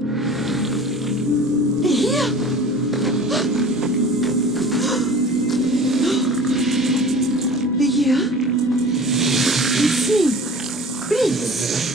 Hier! Hier? Ici! Blitz!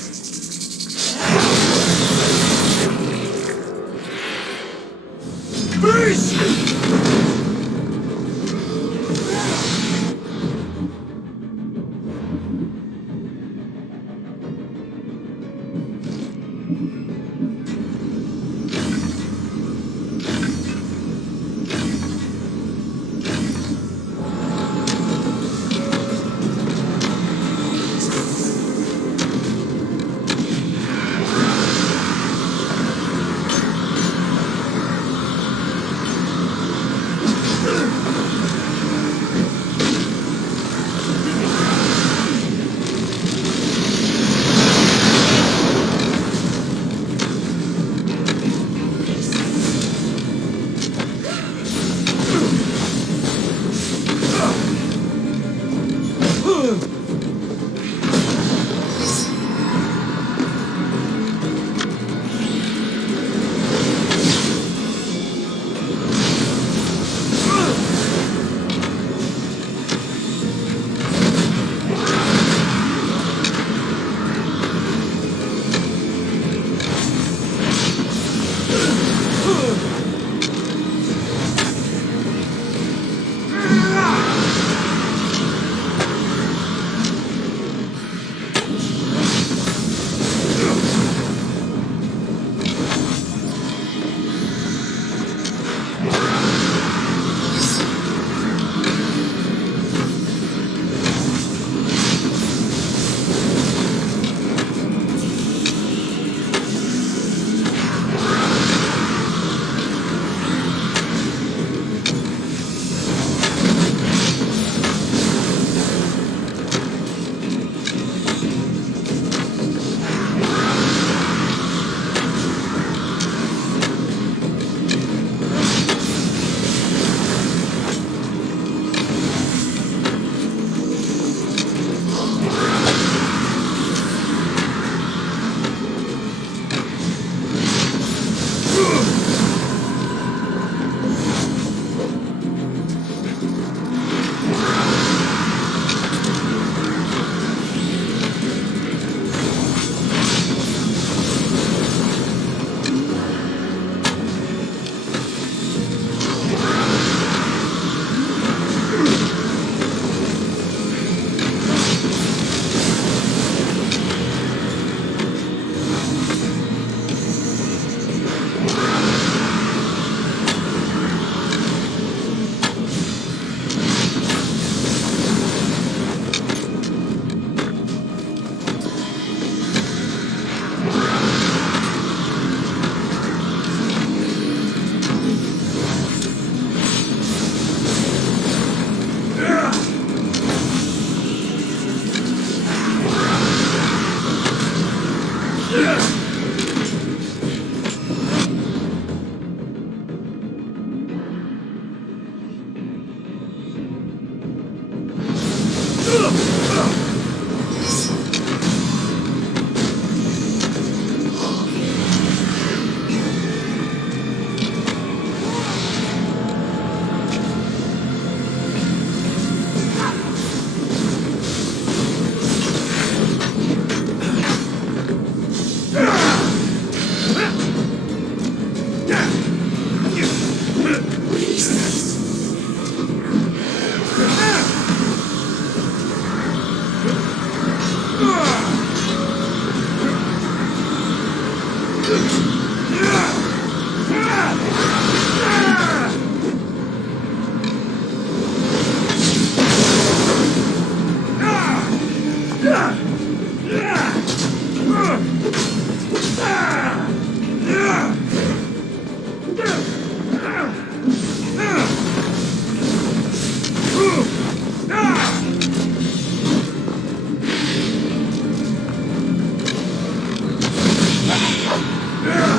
Yeah!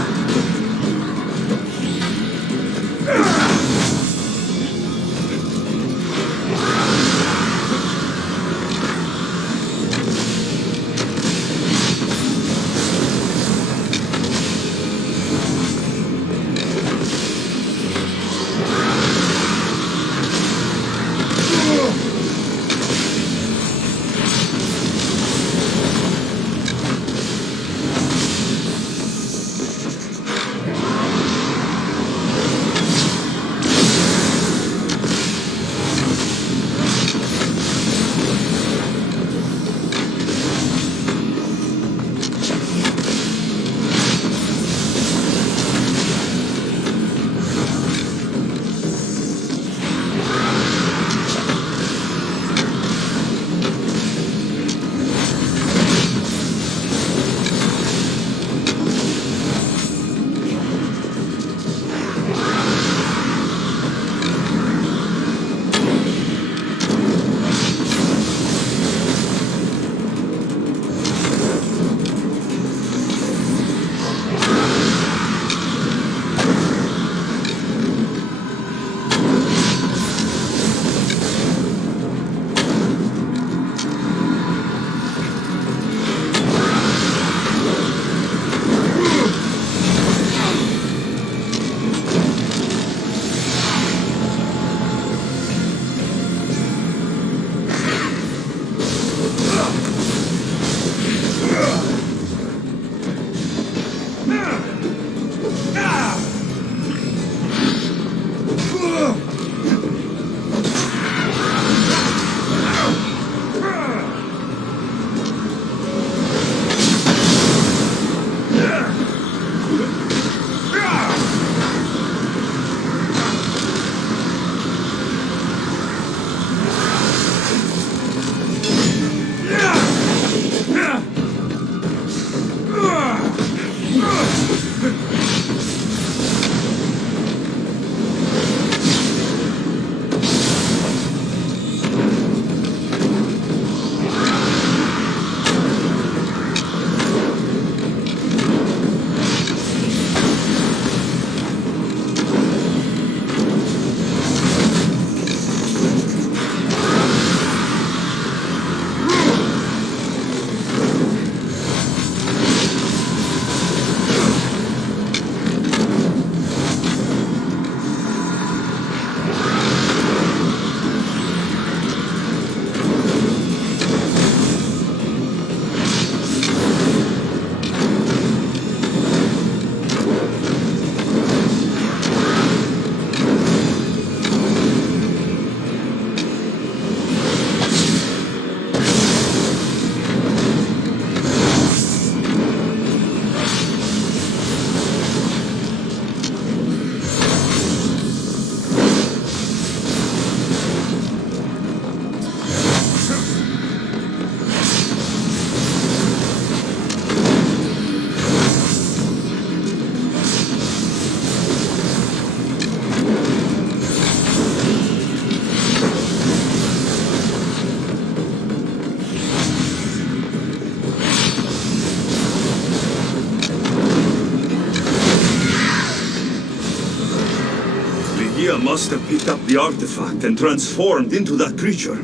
Tia must have picked up the artifact and transformed into that creature.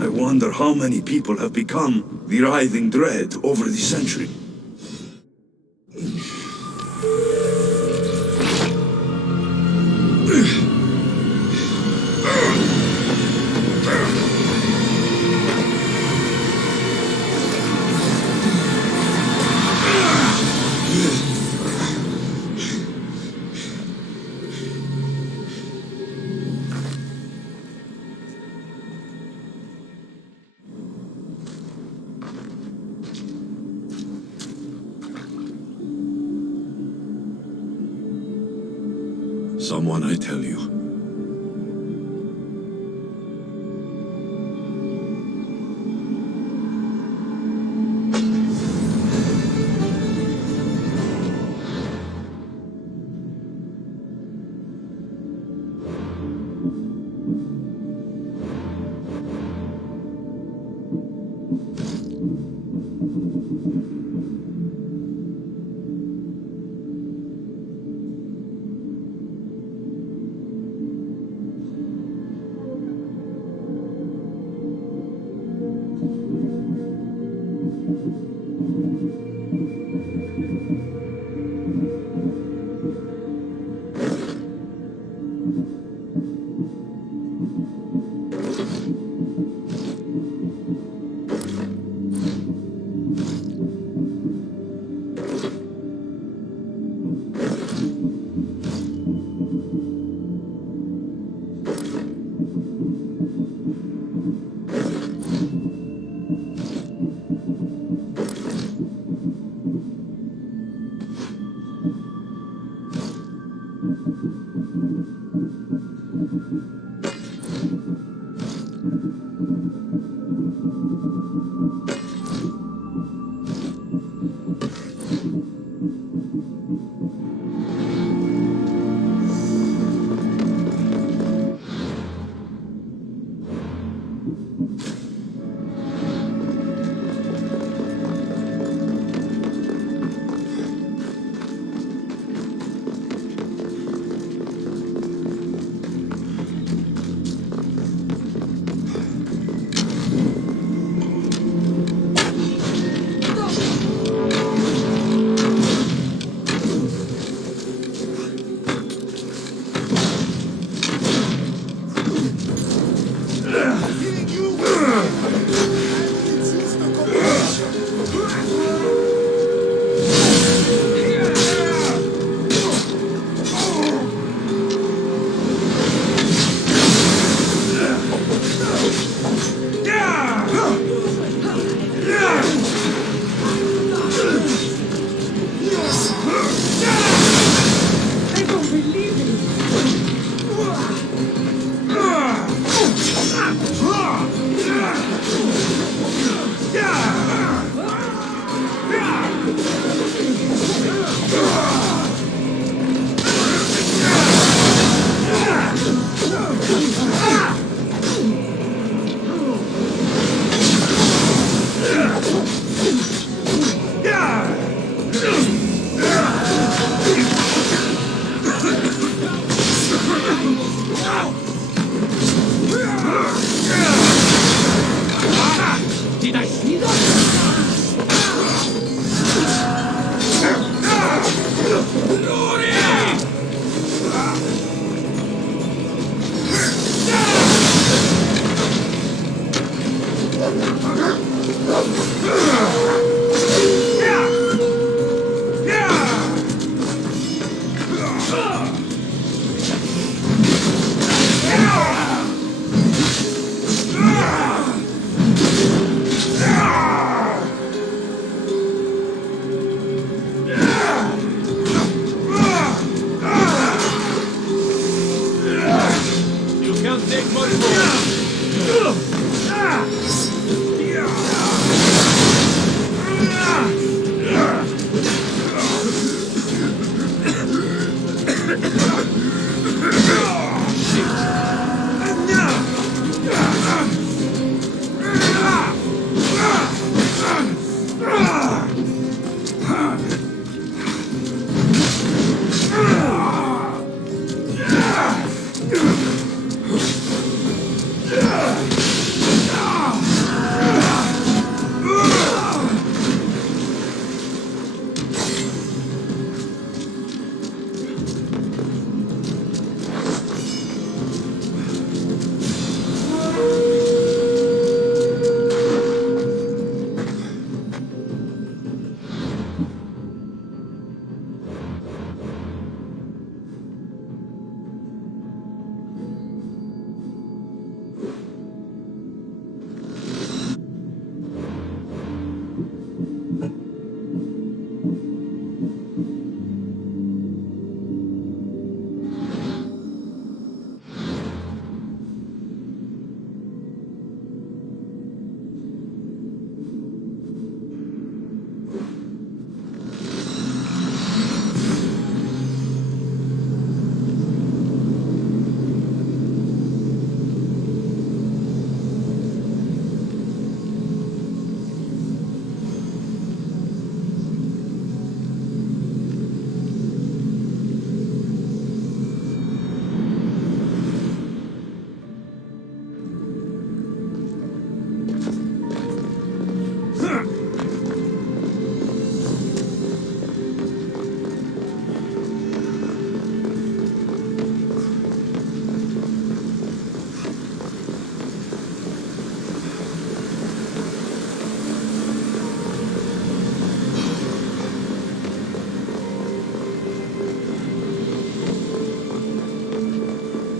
I wonder how many people have become the writhing dread over the century. Someone, I tell you.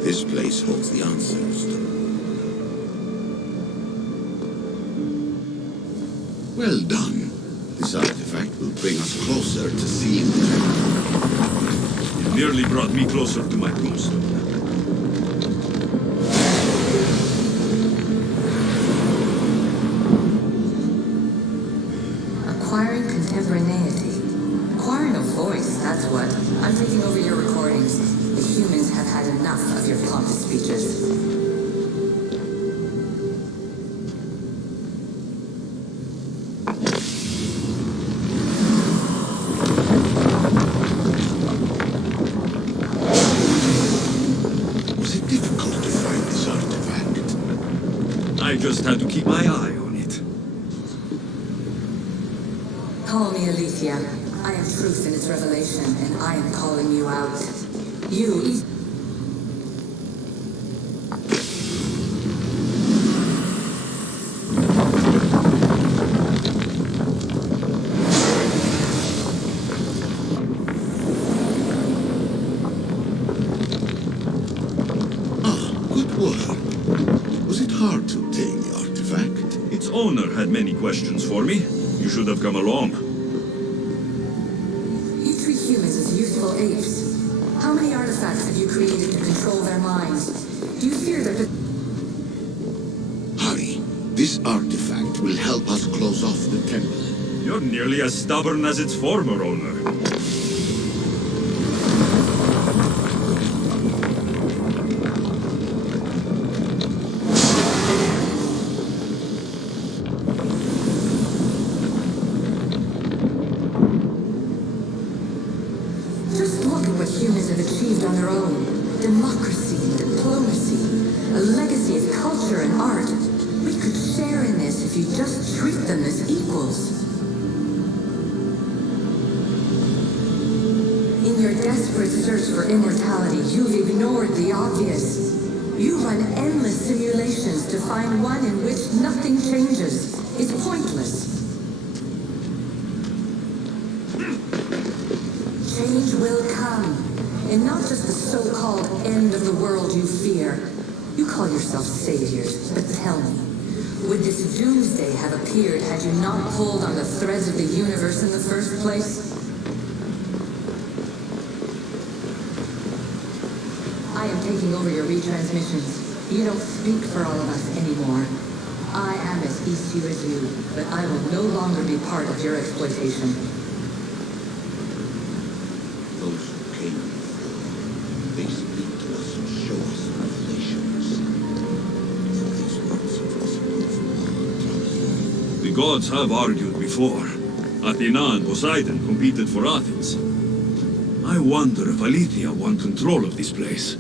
This place holds the answers. Well done. This artifact will bring us closer to seeing the truth. It nearly brought me closer to my tombstone. Acquiring contemporaneity. Acquiring a voice, that's what. I'm taking over your recordings. The humans have had enough of your pompous speeches. Was it difficult to find this artifact? I just had to keep my eye on it. Call me Aletheia. I am truth in its revelation, and I am calling you out. You, Good work. Was it hard to obtain the artifact? Its owner had many questions for me. You should have come along. you treat humans as useful apes. How many artifacts have you created to control their minds? Do you fear that... Hurry. This artifact will help us close off the temple. You're nearly as stubborn as its former owner. Just look at what humans have achieved on their own. Democracy, diplomacy, a legacy of culture and art. We could share in this if you just treat them as equals. In your desperate search for immortality, you've ignored the obvious. You run endless simulations to find one in which nothing changes. It's pointless. Change will come, and not just the so-called end of the world you fear. You call yourselves saviors, but tell me, would this doomsday have appeared had you not pulled on the threads of the universe in the first place? I am taking over your retransmissions. You don't speak for all of us anymore. I am as issue as you, but I will no longer be part of your exploitation. Those who came before, they speak to us and show us revelations. These words of us. The gods have argued before. Athena and Poseidon competed for Athens. I wonder if Aletheia won control of this place.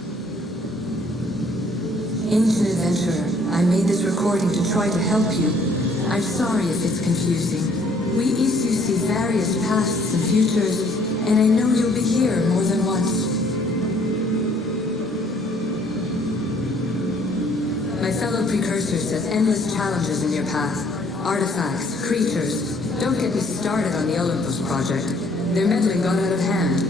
Ancient adventurer, I made this recording to try to help you. I'm sorry if it's confusing. We Isu see various pasts and futures, and I know you'll be here more than once. My fellow precursor set endless challenges in your path. Artifacts, creatures. Don't get me started on the Olympus project. Their meddling got out of hand.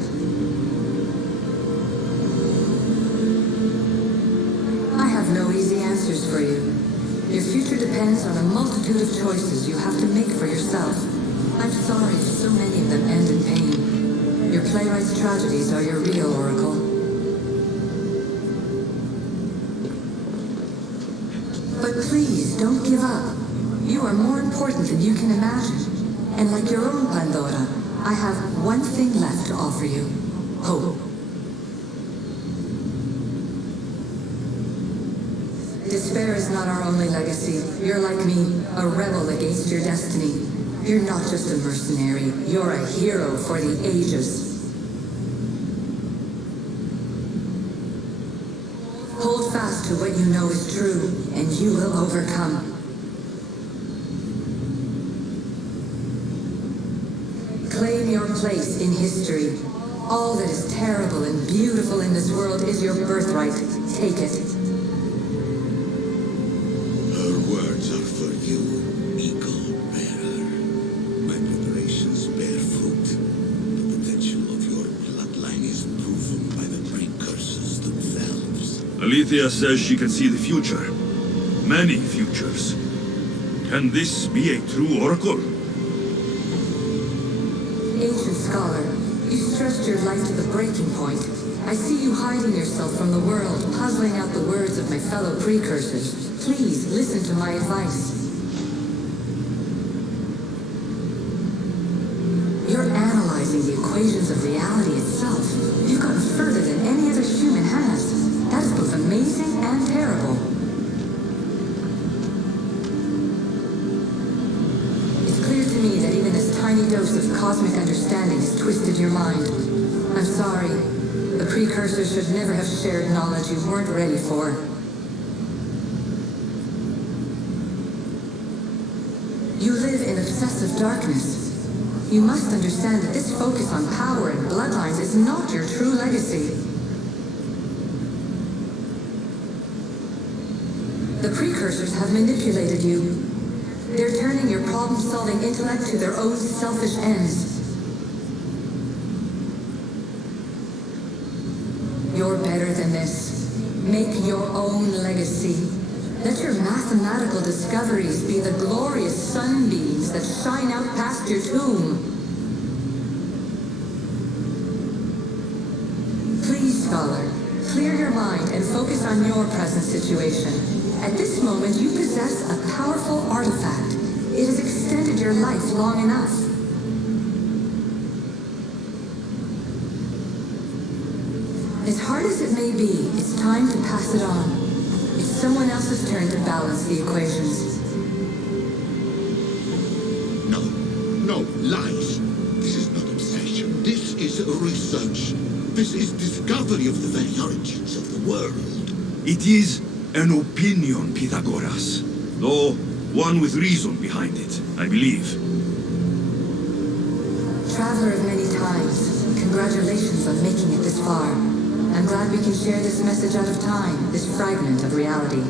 I have no easy answers for you. Your future depends on a multitude of choices you have to make for yourself. I'm sorry if so many of them end in pain. Your playwright's tragedies are your real oracle. But please, don't give up. You are more important than you can imagine. And like your own Pandora, I have one thing left to offer you. Hope. Despair is not our only legacy. You're like me, a rebel against your destiny. You're not just a mercenary, you're a hero for the ages. Hold fast to what you know is true, and you will overcome. Claim your place in history. All that is terrible and beautiful in this world is your birthright. Take it. Her words are for you, eagle bearer. My preparations bear fruit. The potential of your bloodline is proven by the precursors themselves. Alethea says she can see the future. Many futures. Can this be a true oracle? Ancient scholar, you stretched your life to the breaking point. I see you hiding yourself from the world, puzzling out the words of my fellow precursors. Please, listen to my advice. You're analyzing the equations of reality itself. You've gotten further than any other human has. That is both amazing and terrible. It's clear to me that even this tiny dose of cosmic understanding has twisted your mind. I'm sorry. The precursors should never have shared knowledge you weren't ready for. You live in obsessive darkness. You must understand that this focus on power and bloodlines is not your true legacy. The precursors have manipulated you. They're turning your problem-solving intellect to their own selfish ends. You're better than this. Make your own legacy. Let your mathematical discoveries be the glorious sunbeams that shine out past your tomb. Please, scholar, clear your mind and focus on your present situation. At this moment, you possess a powerful artifact. It has extended your life long enough. As hard as it may be, it's time to pass it on. It's someone else's turn to balance the equations. No, no, lies. This is not obsession. This is research. This is discovery of the very origins of the world. It is an opinion, Pythagoras. Though one with reason behind it, I believe. Traveler of many times, congratulations on making it this far. I'm glad we can share this message out of time, this fragment of reality.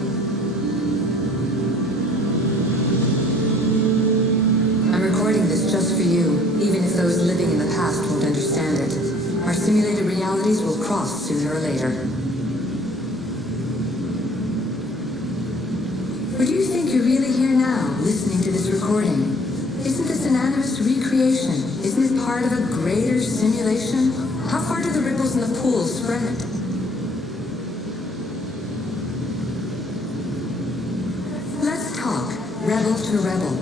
I'm recording this just for you, even if those living in the past won't understand it. Our simulated realities will cross sooner or later. Or do you think you're really here now, listening to this recording? Isn't this an animist recreation? Isn't it part of a greater simulation? How far do the ripples in the pool spread? Let's talk, rebel to rebel.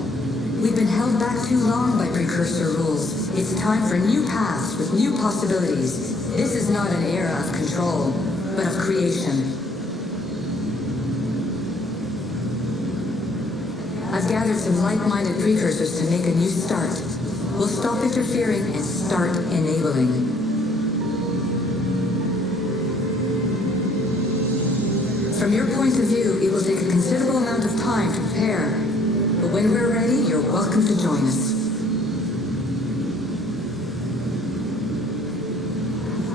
We've been held back too long by precursor rules. It's time for new paths with new possibilities. This is not an era of control, but of creation. I've gathered some like-minded precursors to make a new start. We'll stop interfering and start enabling. From your point of view, it will take a considerable amount of time to prepare. But when we're ready, you're welcome to join us.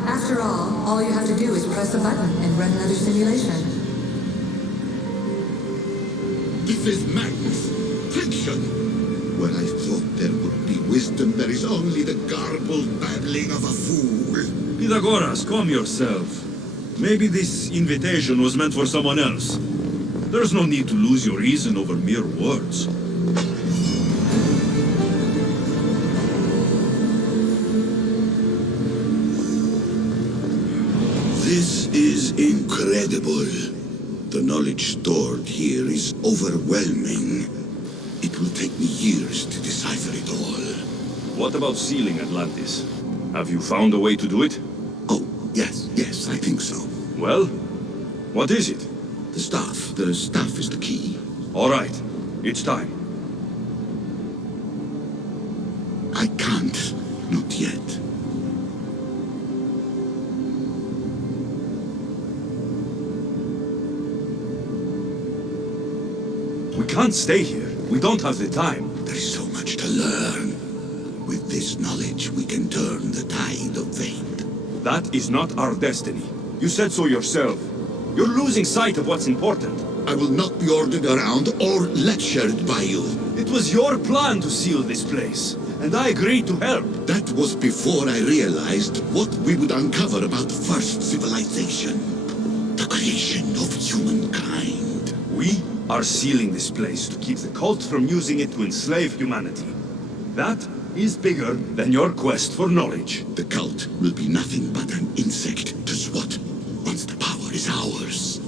After all you have to do is press a button and run another simulation. This is madness. Fiction. Where I thought there would be wisdom, there is only the garbled babbling of a fool. Pythagoras, calm yourself. Maybe this invitation was meant for someone else. There's no need to lose your reason over mere words. This is incredible. The knowledge stored here is overwhelming. It will take me years to decipher it all. What about sealing Atlantis? Have you found a way to do it? Oh, yes, I think so. Well, what is it? The staff is the key. All right, it's time. I can't, not yet. We can't stay here. We don't have the time. There is so much to learn. With this knowledge, we can turn the tide of fate. That is not our destiny. You said so yourself. You're losing sight of what's important. I will not be ordered around or lectured by you. It was your plan to seal this place, and I agreed to help. That was before I realized what we would uncover about the first civilization. The annihilation of humankind. We are sealing this place to keep the cult from using it to enslave humanity. That is bigger than your quest for knowledge. The cult will be nothing but an insect to swat once the power is ours.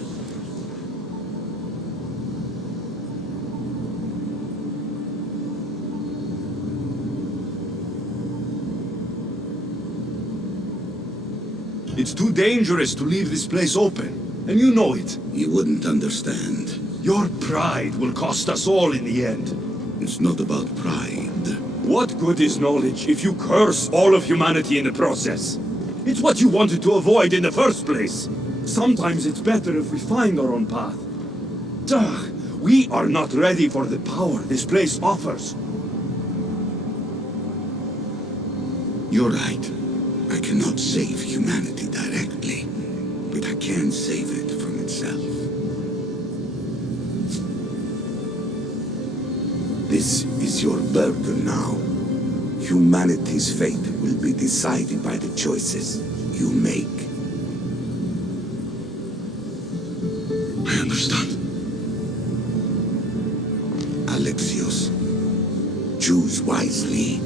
It's too dangerous to leave this place open, and you know it. You wouldn't understand. Your pride will cost us all in the end. It's not about pride. What good is knowledge if you curse all of humanity in the process? It's what you wanted to avoid in the first place. Sometimes it's better if we find our own path. Duh, we are not ready for the power this place offers. You're right. I cannot save humanity directly, but I can save it from itself. This is your burden now. Humanity's fate will be decided by the choices you make. I understand. Alexios, choose wisely.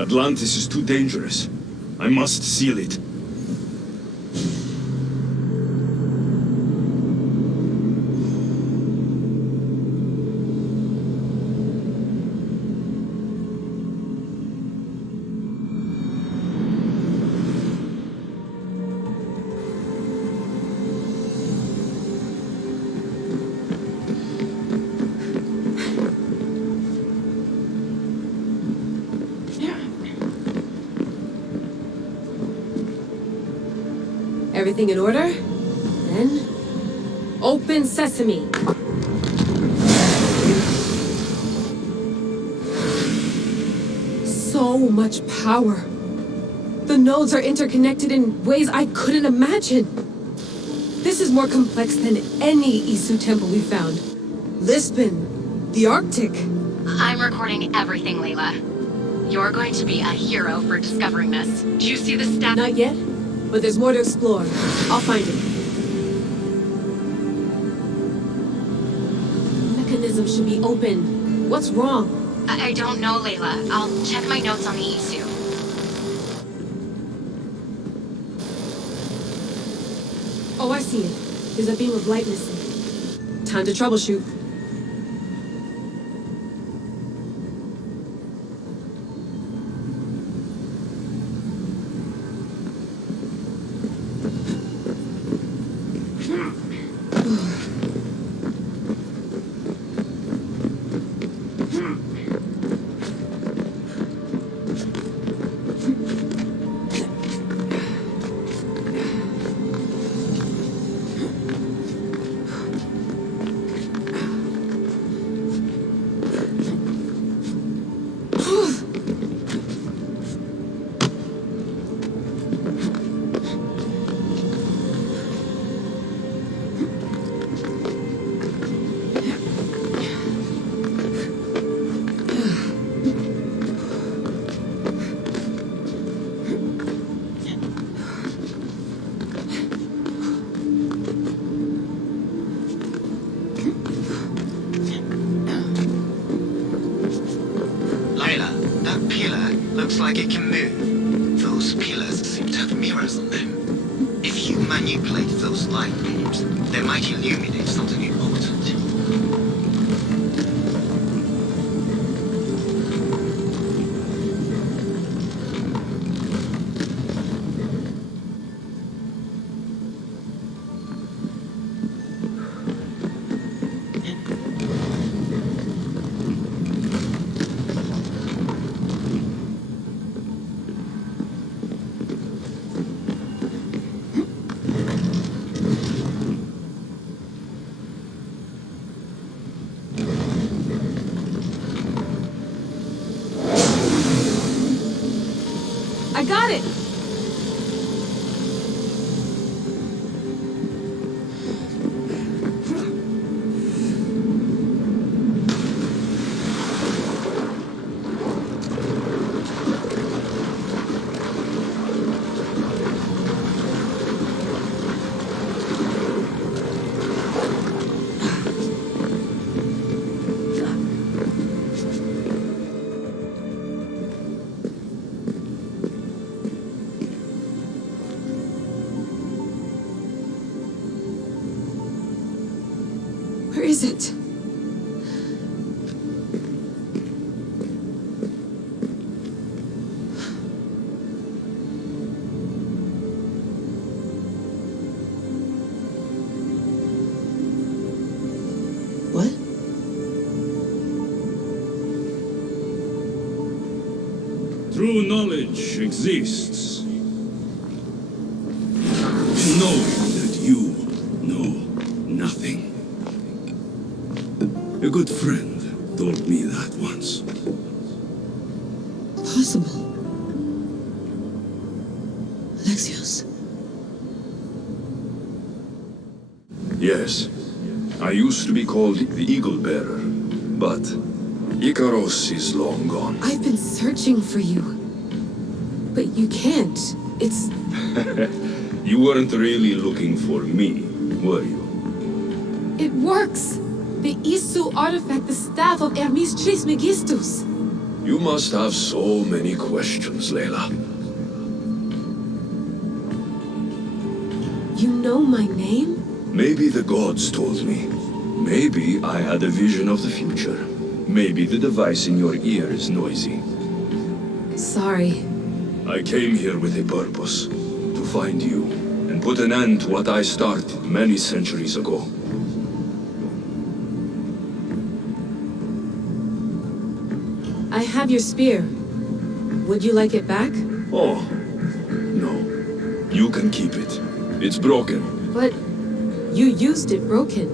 Atlantis is too dangerous. I must seal it. Everything in order? Then, open sesame. So much power. The nodes are interconnected in ways I couldn't imagine. This is more complex than any Isu temple we found. Lisbon, the Arctic. I'm recording everything, Layla. You're going to be a hero for discovering this. Do you see the stat? Not yet, but there's more to explore. I'll find it. Mechanism should be open. What's wrong? I don't know, Layla. I'll check my notes on the Isu. Oh, I see it. There's a beam of light missing. Time to troubleshoot. Looks like it can move. Those pillars seem to have mirrors on them. If you manipulate those light beams, they might illuminate something important. I got it! Where is it? What? True knowledge exists. Knowing that you know nothing. A good friend told me that once. Possible. Alexios. Yes. I used to be called the Eagle Bearer, but Icaros is long gone. I've been searching for you. But you can't. It's... You weren't really looking for me, were you? it works! The Isu artifact, the staff of Hermes Trismegistus. You must have so many questions, Layla. You know my name? Maybe the gods told me. Maybe I had a vision of the future. Maybe the device in your ear is noisy. Sorry. I came here with a purpose. To find you, and put an end to what I started many centuries ago. I have your spear. Would you like it back? Oh, no. You can keep it. It's broken. But you used it broken.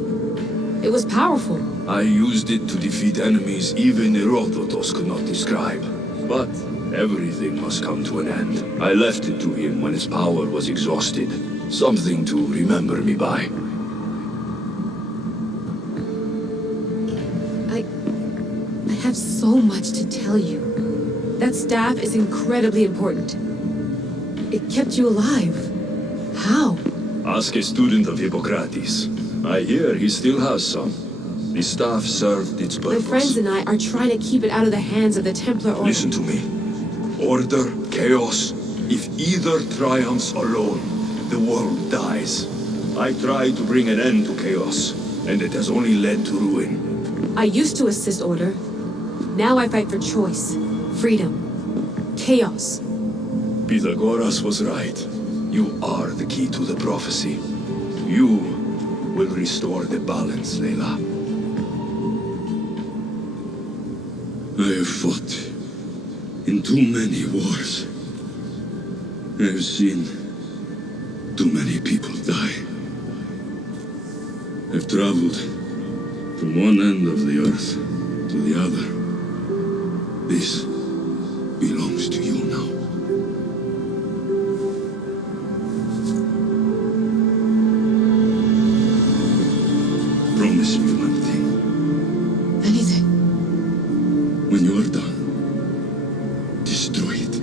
It was powerful. I used it to defeat enemies even Herodotus could not describe. But everything must come to an end. I left it to him when his power was exhausted. Something to remember me by. I have so much to tell you. That staff is incredibly important. It kept you alive. How? Ask a student of Hippocrates. I hear he still has some. The staff served its My purpose. friends and I are trying to keep it out of the hands of the Templar Order. Listen to me. Order, chaos. If either triumphs alone, the world dies. I tried to bring an end to chaos, and it has only led to ruin. I used to assist Order. Now I fight for choice, freedom, chaos. Pythagoras was right. You are the key to the prophecy. You will restore the balance, Layla. I have fought in too many wars. I have seen too many people die. I've traveled from one end of the earth to the other. This belongs to you now. Promise me one thing. Anything. When you are done, destroy it.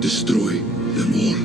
Destroy them all.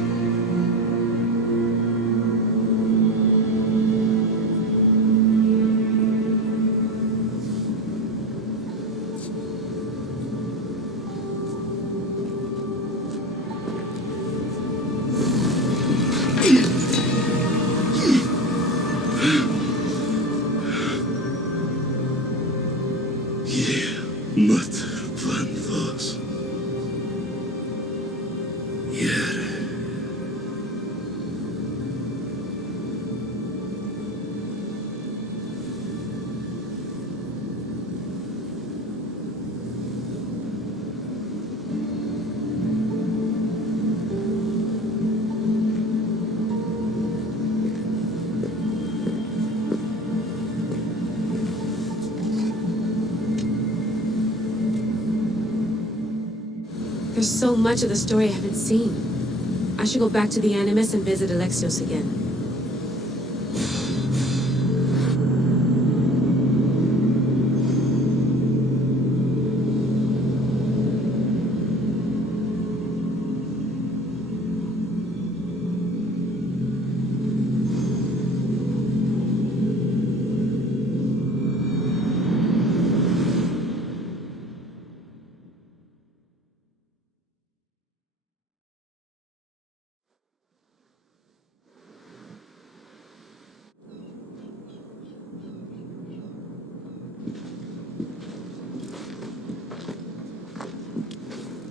There's so much of the story I haven't seen. I should go back to the Animus and visit Alexios again.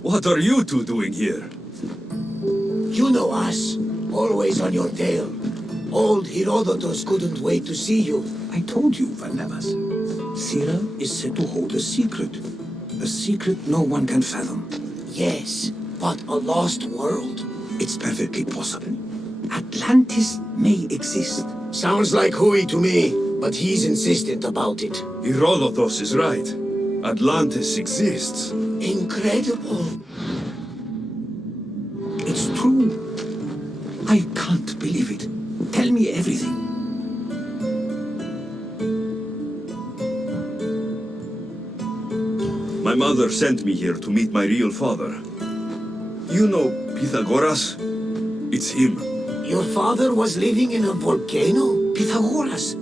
What are you two doing here? You know us. Always on your tail. Old Herodotus couldn't wait to see you. I told you, Varnavas. Sira is said to hold a secret. A secret no one can fathom. Yes, but a lost world? It's perfectly possible. Atlantis may exist. Sounds like Hui to me, but he's insistent about it. Herodotus is right. Atlantis exists. Incredible. It's true. I can't believe it. Tell me everything. My mother sent me here to meet my real father. You know Pythagoras? It's him. Your father was living in a volcano? Pythagoras.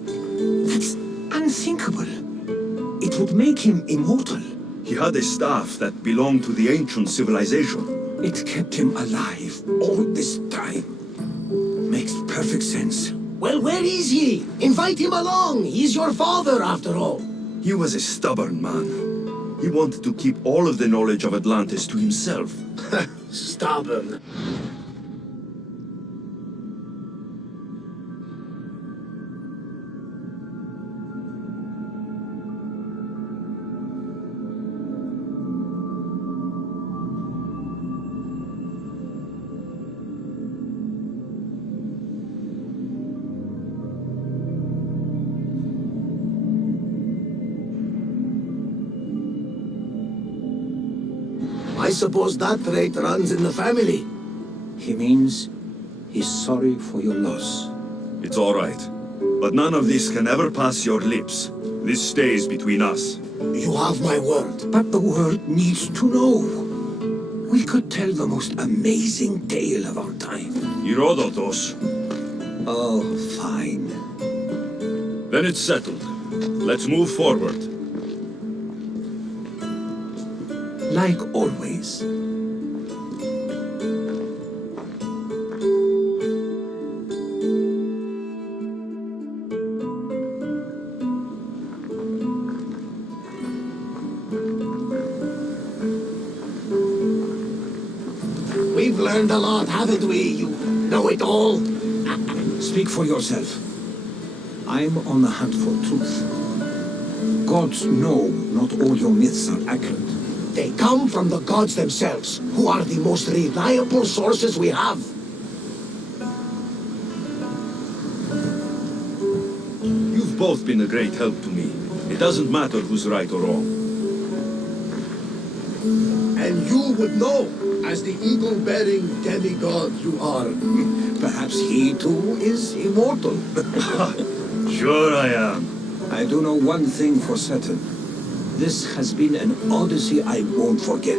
That's unthinkable. It would make him immortal. He had a staff that belonged to the ancient civilization. It kept him alive all this time. Makes perfect sense. Well, where is he? Invite him along. He's your father, after all. He was a stubborn man. He wanted to keep all of the knowledge of Atlantis to himself. Stubborn. I suppose that trait runs in the family. He means he's sorry for your loss. It's all right. But none of this can ever pass your lips. This stays between us. You have my word. But the world needs to know. We could tell the most amazing tale of our time. Herodotus. Oh, fine. Then it's settled. Let's move forward. Like always. We've learned a lot, haven't we, you know-it-all? Speak for yourself. I'm on the hunt for truth. Gods know not all your myths are accurate. They come from the gods themselves, who are the most reliable sources we have. You've both been a great help to me. It doesn't matter who's right or wrong. And you would know, as the eagle-bearing demigod you are. Perhaps he too is immortal. Sure I am. I do know one thing for certain. This has been an Odyssey I won't forget.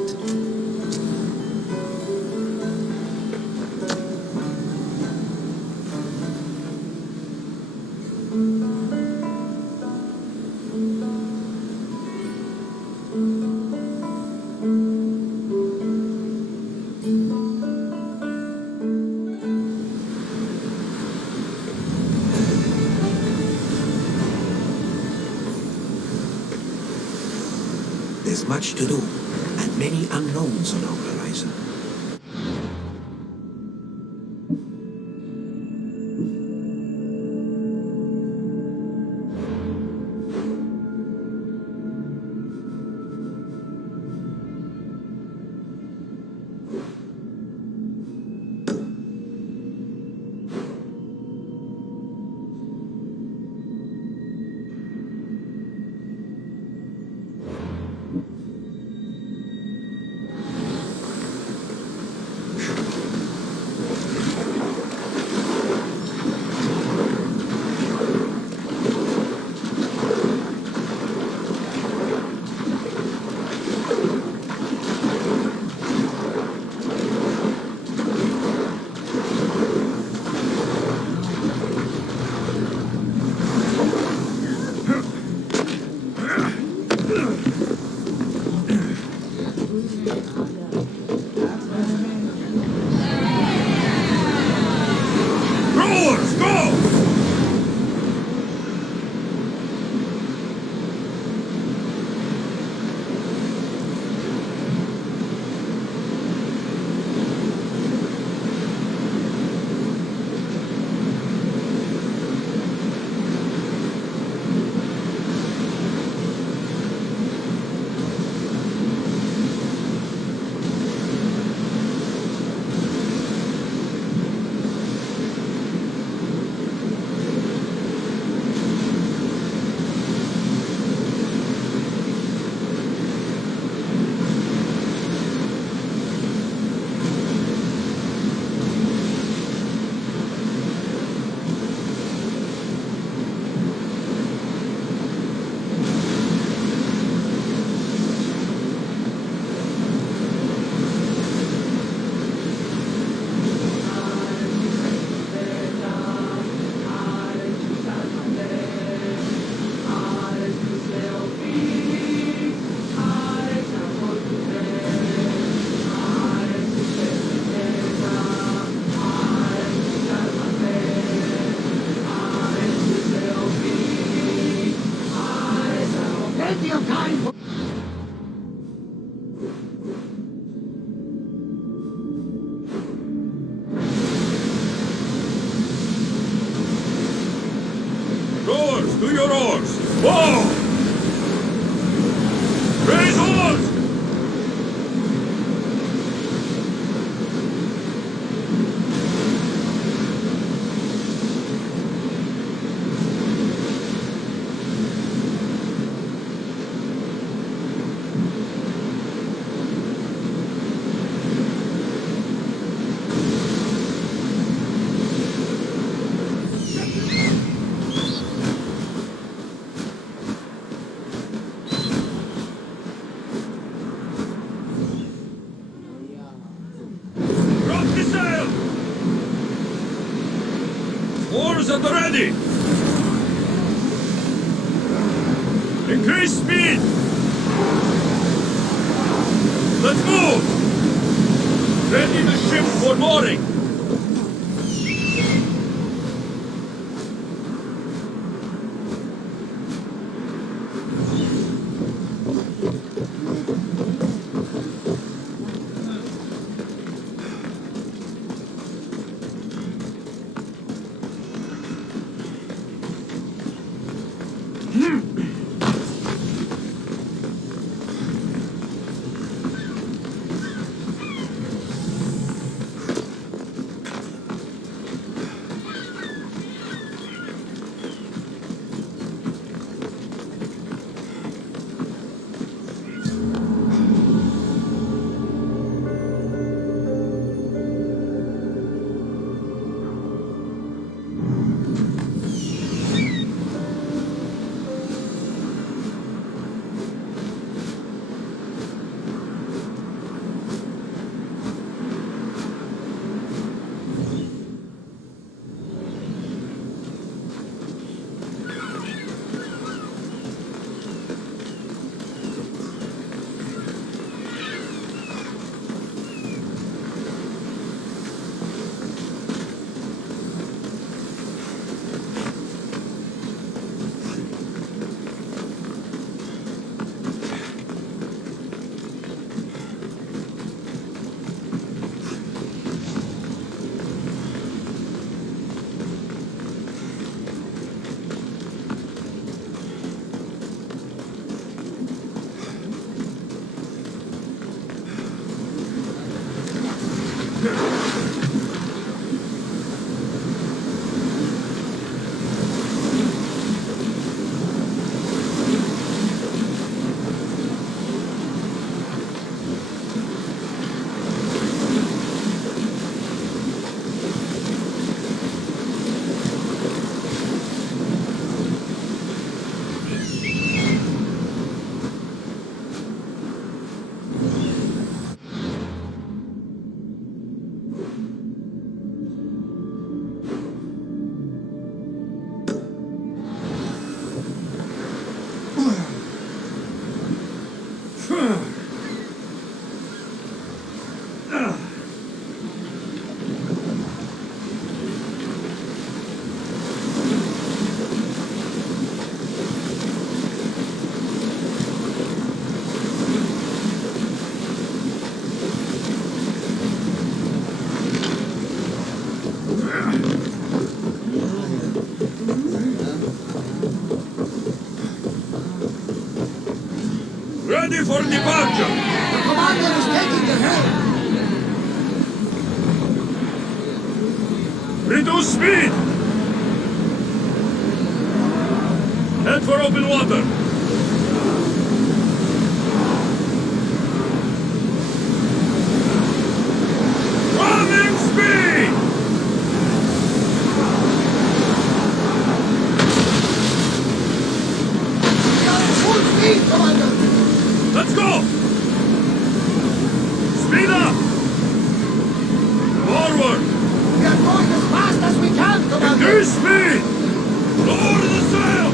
There's much to do, and many unknowns on our horizon. To your oars! Whoa! Raise oars! Drop the sail! Oars at the ready! Increase speed! Let's move! Ready the ship for mooring! Ready for departure! The commander is taking the helm! Reduce speed! Head for open water! Running speed! We are at full speed, commander! Let's go! Speed up! Forward! We are going as fast as we can, commander! Increase speed! Lower the sail!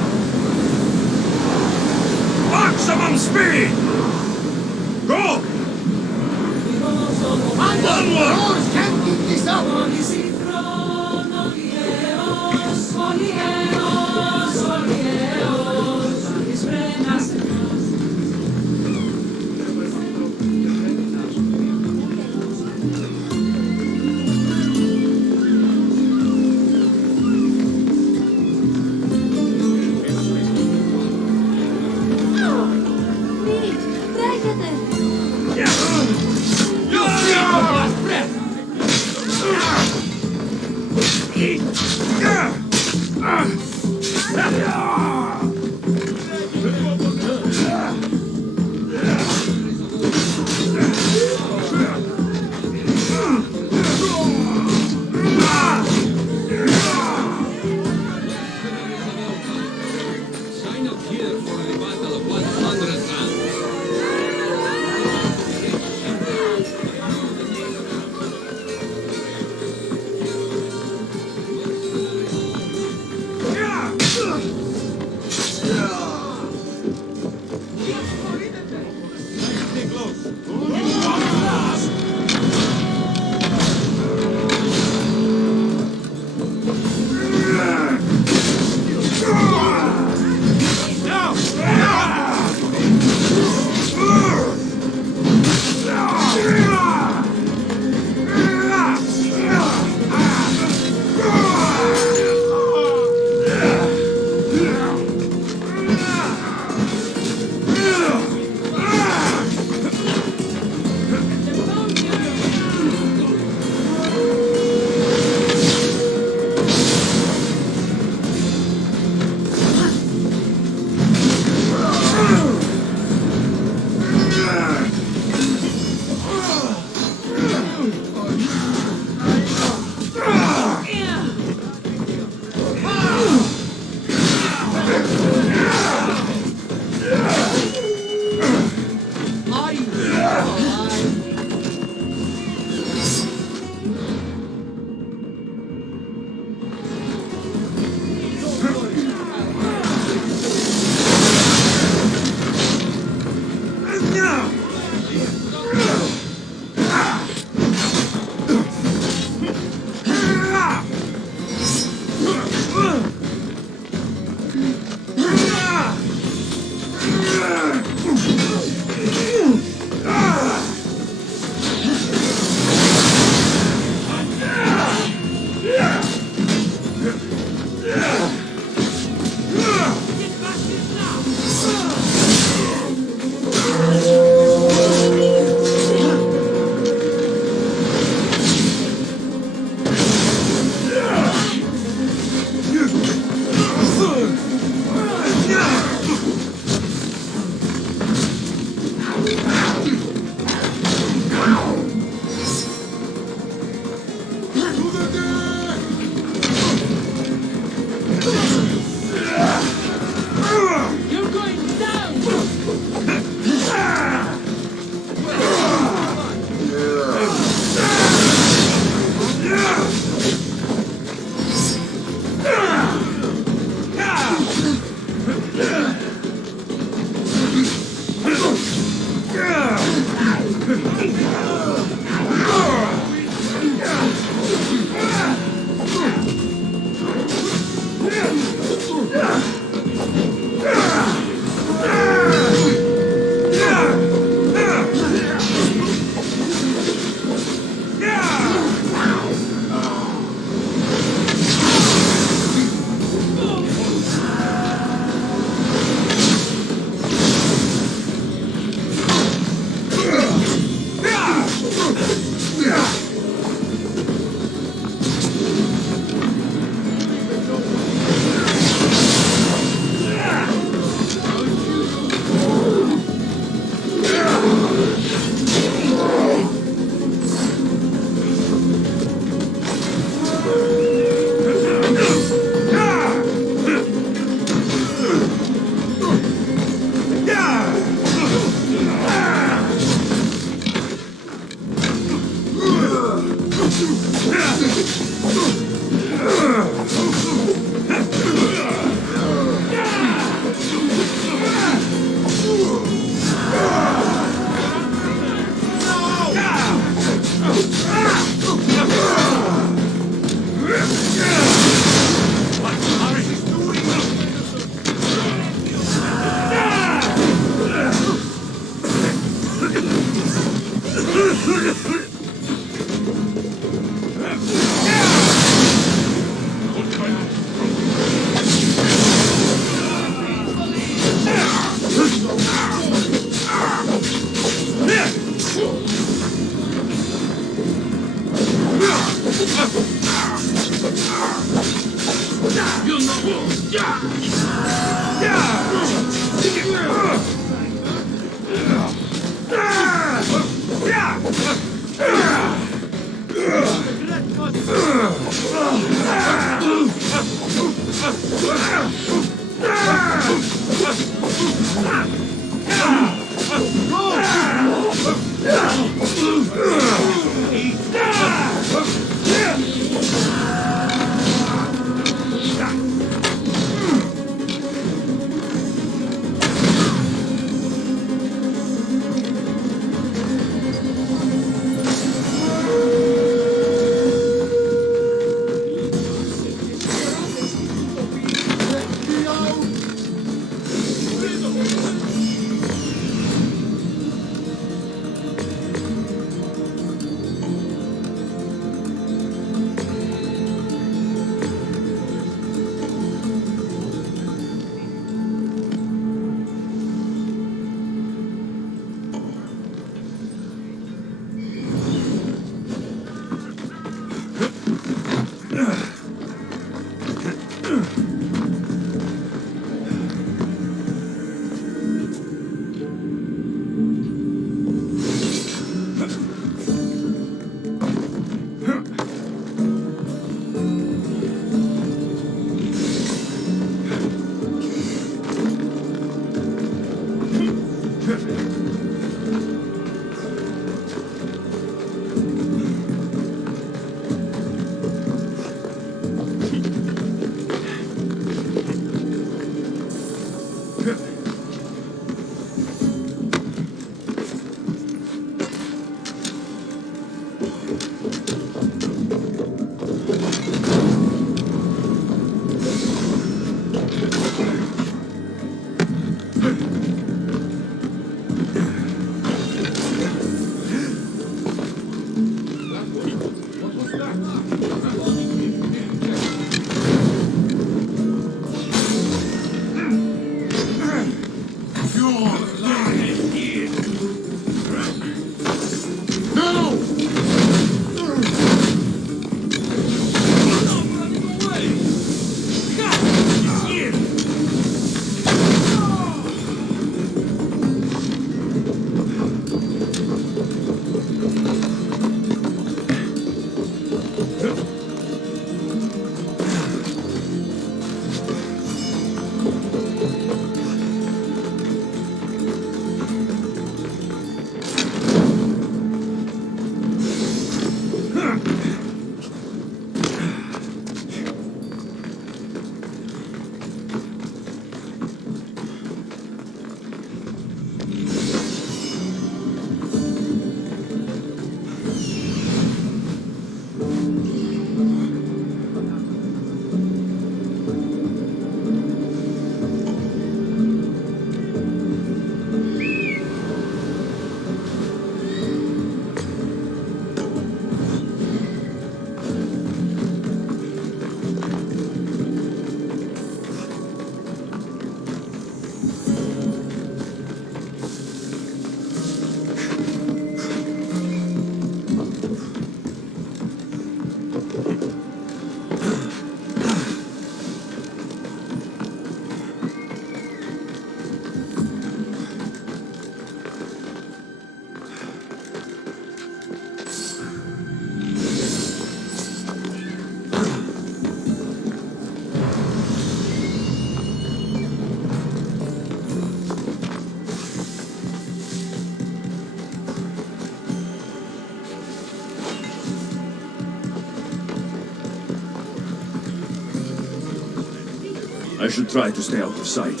I should try to stay out of sight.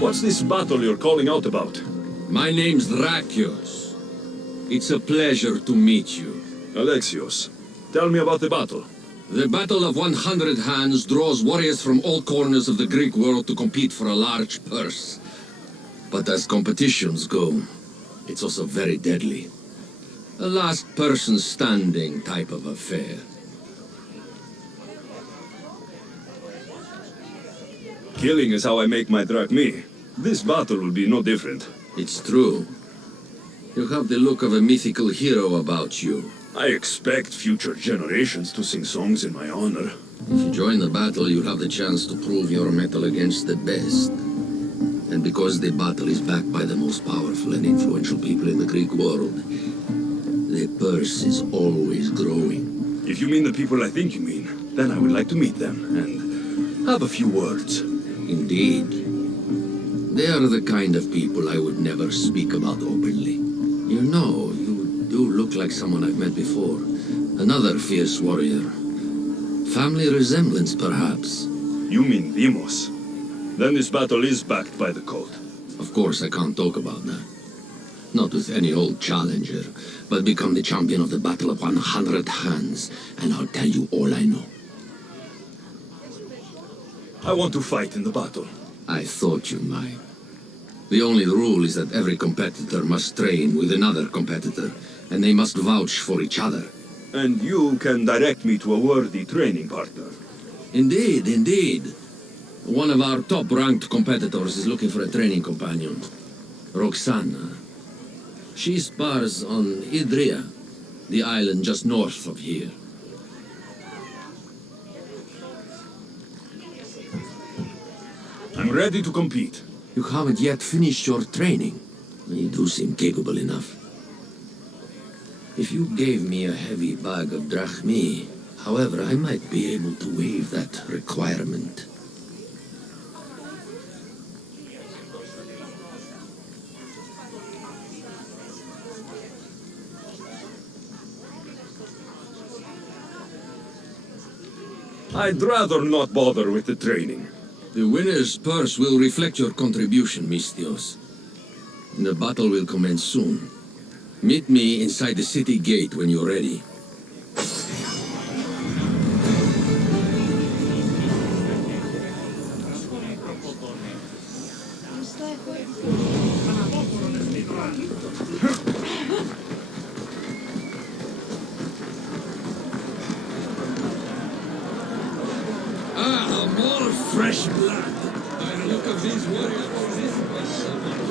What's this battle you're calling out about? My name's Drakios. It's a pleasure to meet you. Alexios, tell me about the battle. The Battle of 100 Hands draws warriors from all corners of the Greek world to compete for a large purse. But as competitions go, it's also very deadly. A last person standing type of affair. Killing is how I make my drachmi. This battle will be no different. It's true. You have the look of a mythical hero about you. I expect future generations to sing songs in my honor. If you join the battle, you'll have the chance to prove your mettle against the best. And because the battle is backed by the most powerful and influential people in the Greek world, the purse is always growing. If you mean the people I think you mean, then I would like to meet them and have a few words. Indeed. They are the kind of people I would never speak about openly. You know, you do look like someone I've met before. Another fierce warrior. Family resemblance, perhaps. You mean Demos? Then this battle is backed by the cult. Of course, I can't talk about that. Not with any old challenger, but become the champion of the Battle of 100 Hands, and I'll tell you all I know. I want to fight in the battle. I thought you might. The only rule is that every competitor must train with another competitor, and they must vouch for each other. And you can direct me to a worthy training partner. Indeed, indeed. One of our top-ranked competitors is looking for a training companion. Roxana. She spars on Idria, the island just north of here. I'm ready to compete. You haven't yet finished your training. You do seem capable enough. If you gave me a heavy bag of drachmi, however, I might be able to waive that requirement. I'd rather not bother with the training. The winner's purse will reflect your contribution, Mistios. The battle will commence soon. Meet me inside the city gate when you're ready. More fresh blood. By the look of these warriors,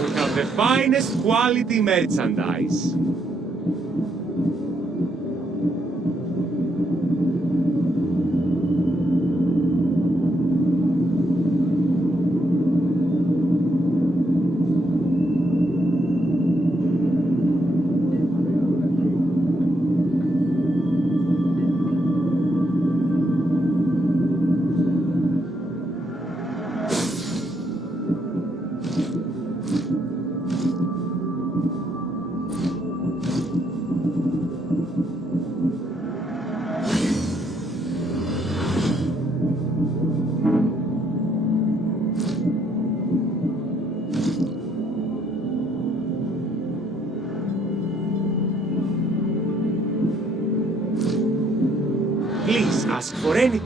We have the finest quality merchandise. Please ask for any...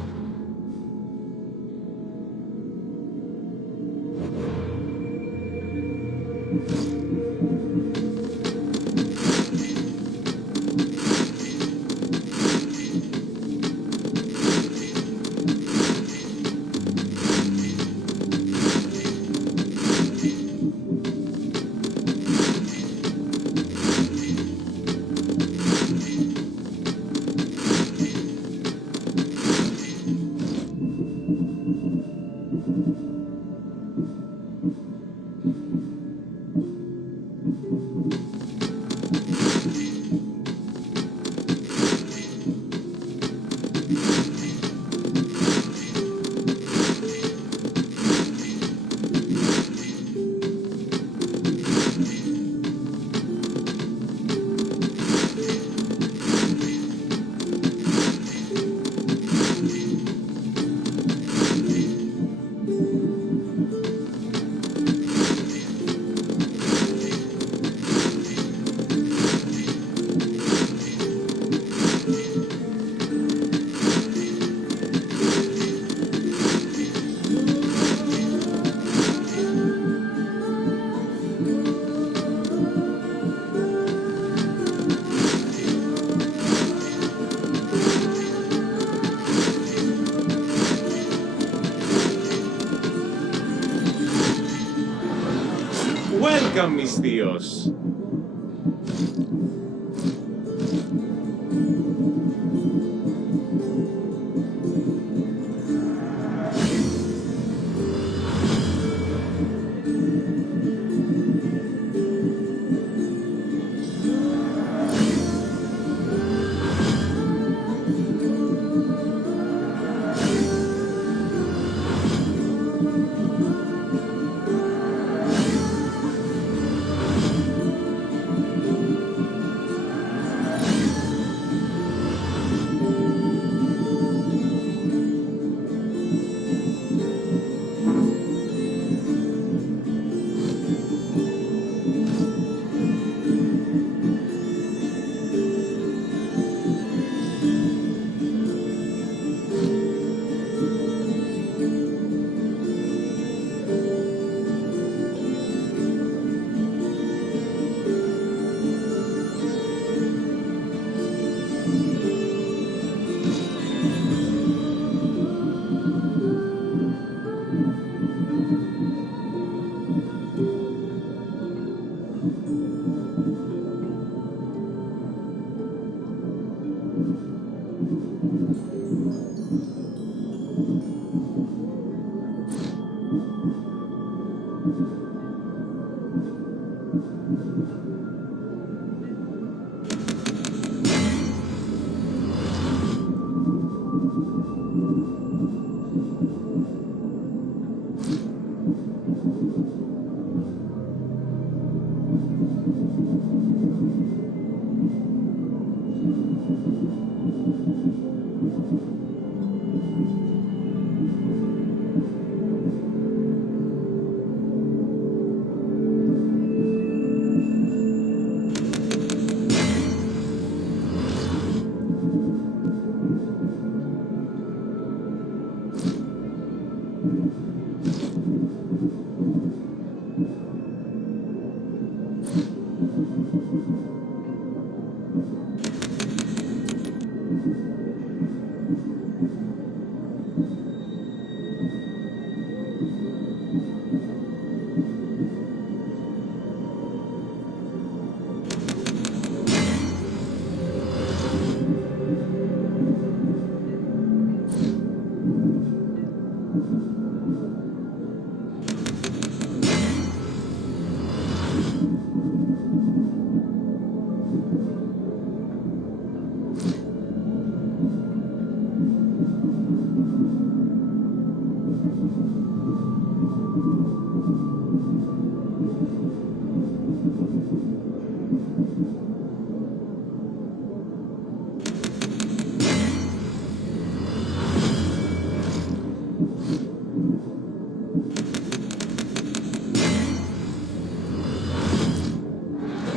Welcome, Mistios.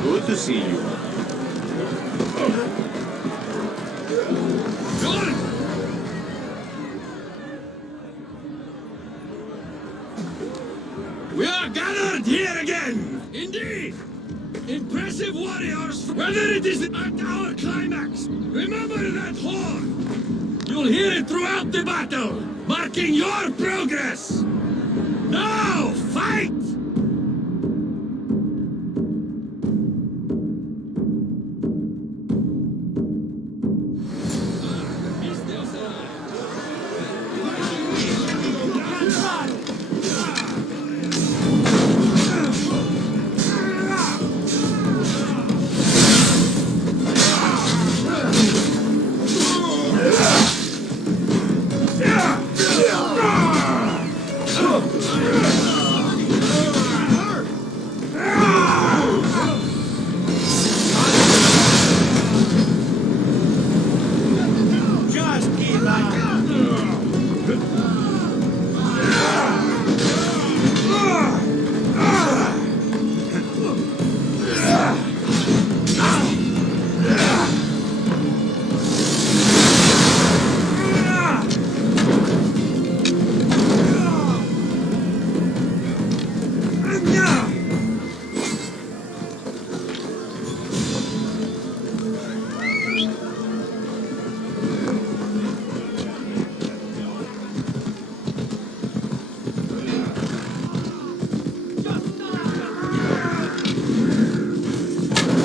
Good to see you. We are gathered here again! Indeed! Impressive warriors, whether it is at our climax, remember that horn! You'll hear it throughout the battle, marking your progress! Now, fight!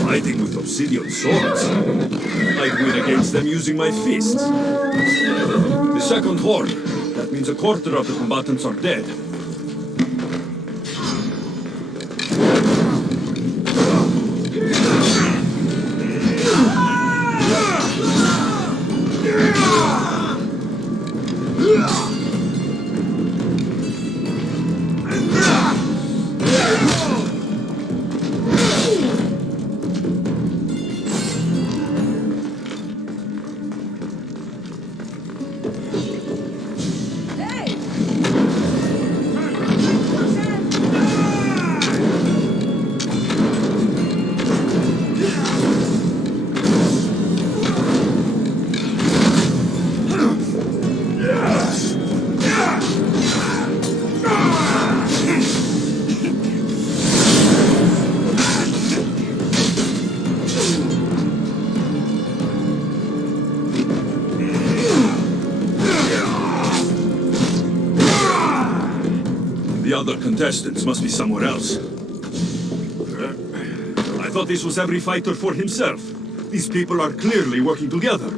Fighting with obsidian swords? I'd win against them using my fists. The second horn. That means a quarter of the combatants are dead. The other contestants must be somewhere else. I thought this was every fighter for himself. These people are clearly working together.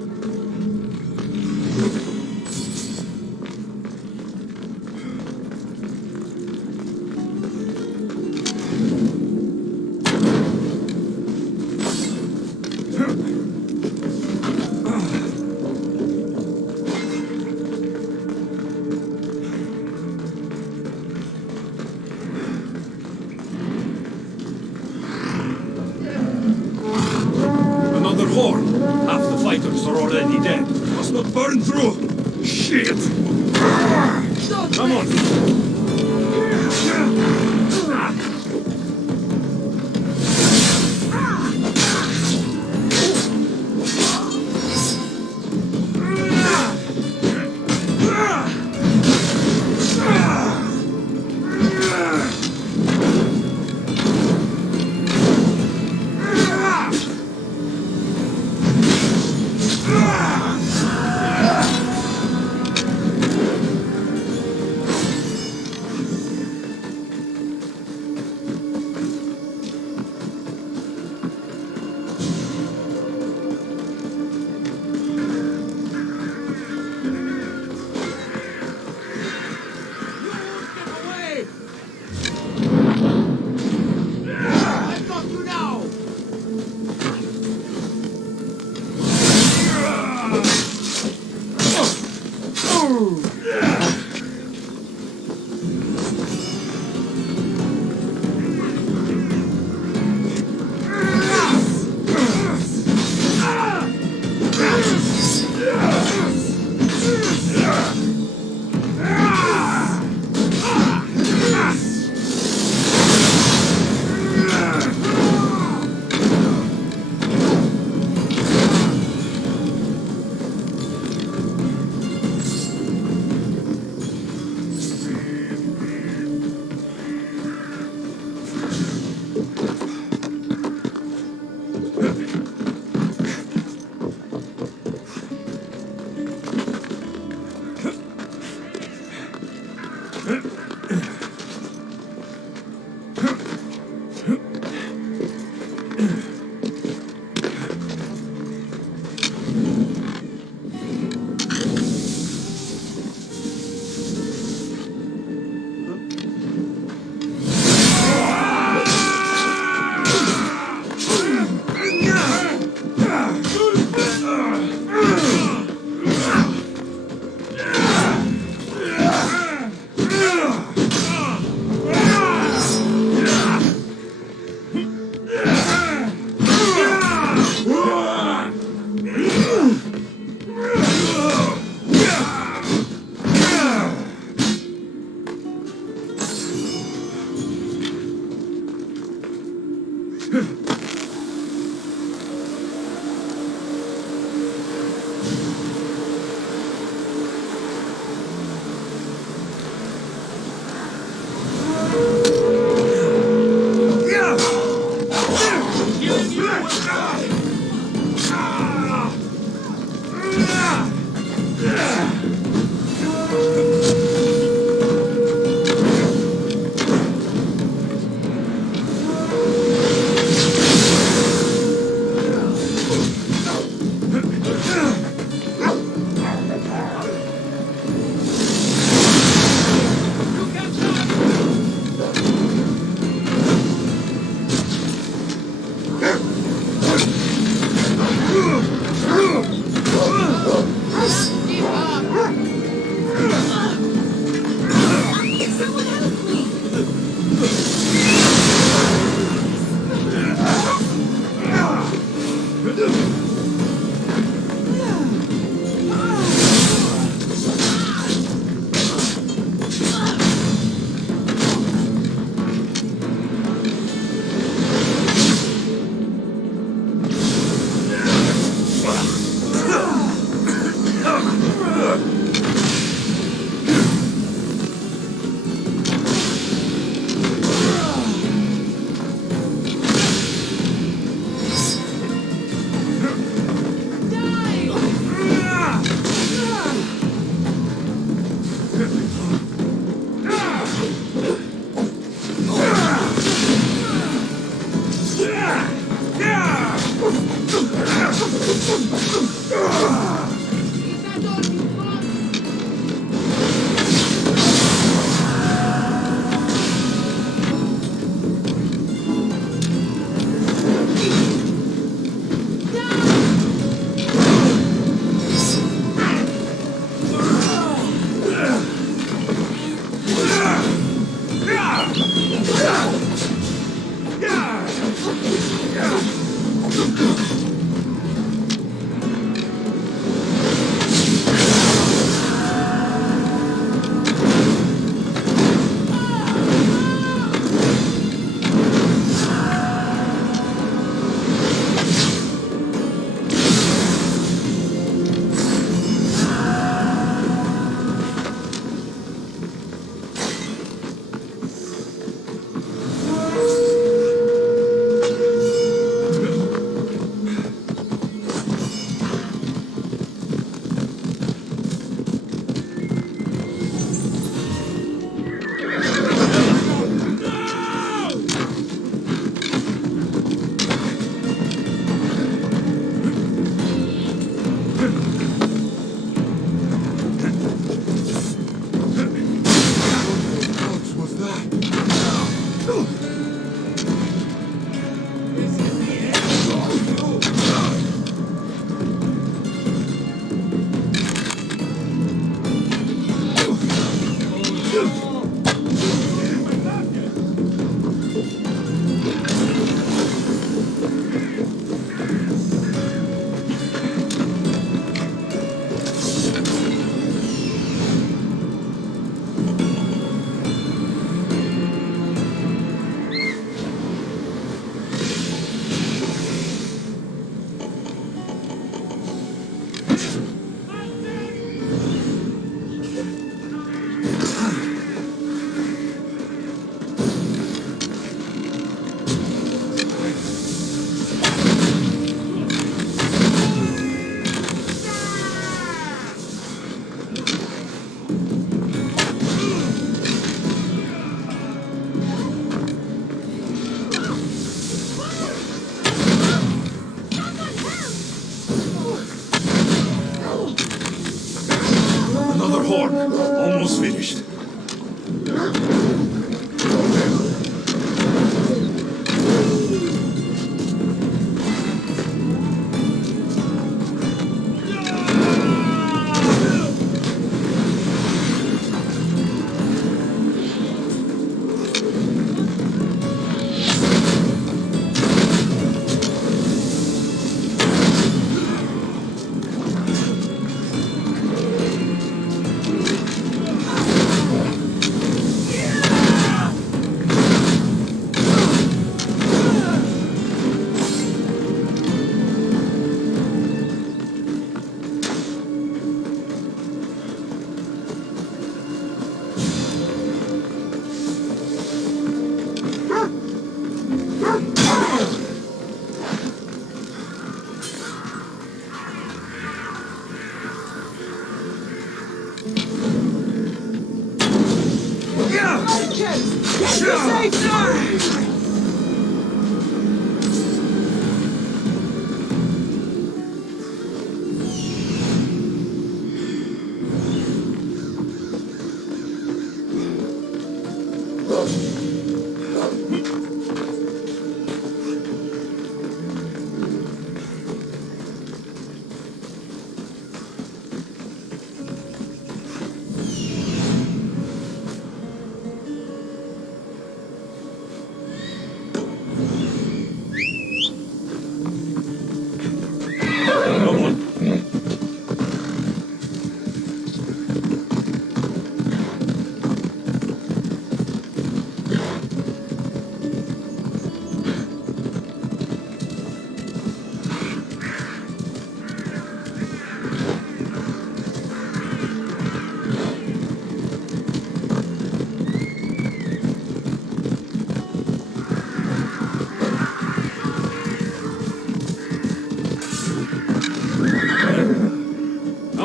Another horn. Half the fighters are already dead. Must not burn through. Shit! Come on!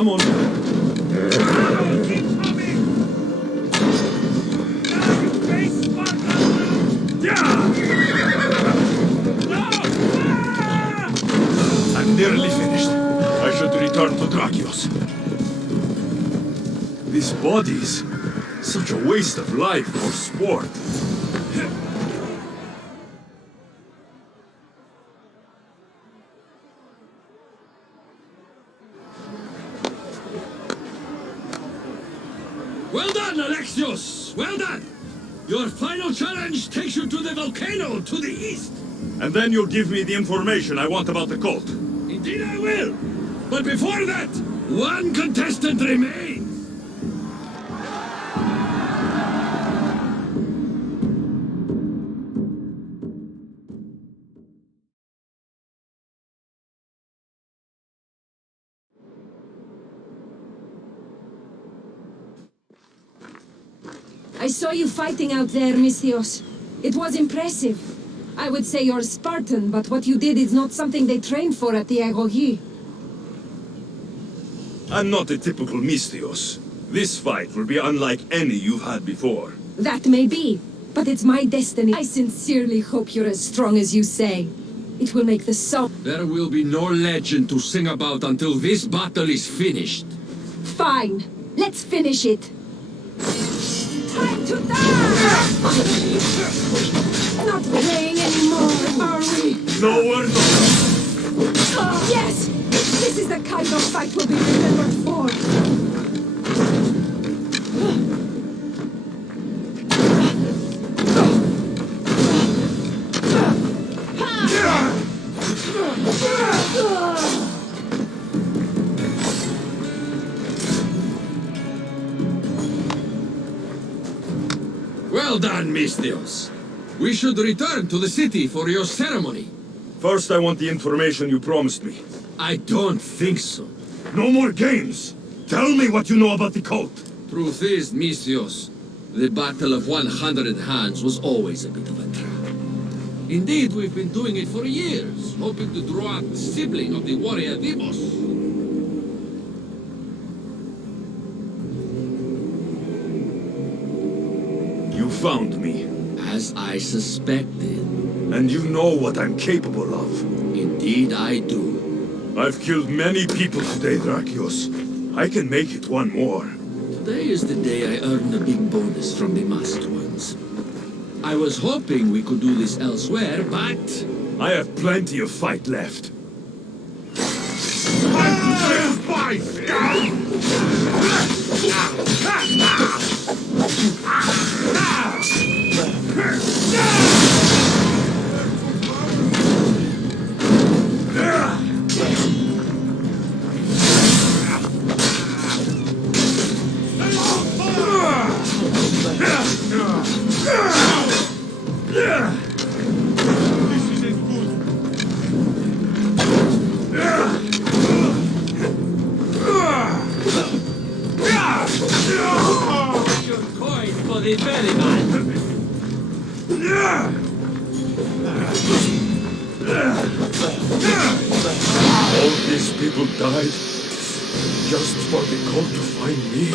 Come on. I'm nearly finished. I should return to Drakios. These bodies, such a waste of life for sport. Well done, Alexios! Well done! Your final challenge takes you to the volcano to the east. And then you'll give me the information I want about the cult. Indeed I will! But before that, one contestant remains! I saw you fighting out there, Misthios. It was impressive. I would say you're Spartan, but what you did is not something they train for at the Agogi. I'm not a typical Misthios. This fight will be unlike any you've had before. That may be, but it's my destiny. I sincerely hope you're as strong as you say. It will make the song. There will be no legend to sing about until this battle is finished. Fine. Let's finish it. Time to die! Not playing anymore, are we? No, we're not. Yes! This is the kind of fight we'll be remembered for. Well done, Misthios. We should return to the city for your ceremony. First, I want the information you promised me. I don't think so. No more games! Tell me what you know about the cult! Truth is, Misthios, the Battle of 100 Hands was always a bit of a trap. Indeed, we've been doing it for years, hoping to draw out the sibling of the warrior Demos. You found me. As I suspected. And you know what I'm capable of. Indeed I do. I've killed many people today, Drakios. I can make it one more. Today is the day I earned a big bonus from the masked ones. I was hoping we could do this elsewhere, but... I have plenty of fight left. Fight! The very man. All these people died just for the cult to find me.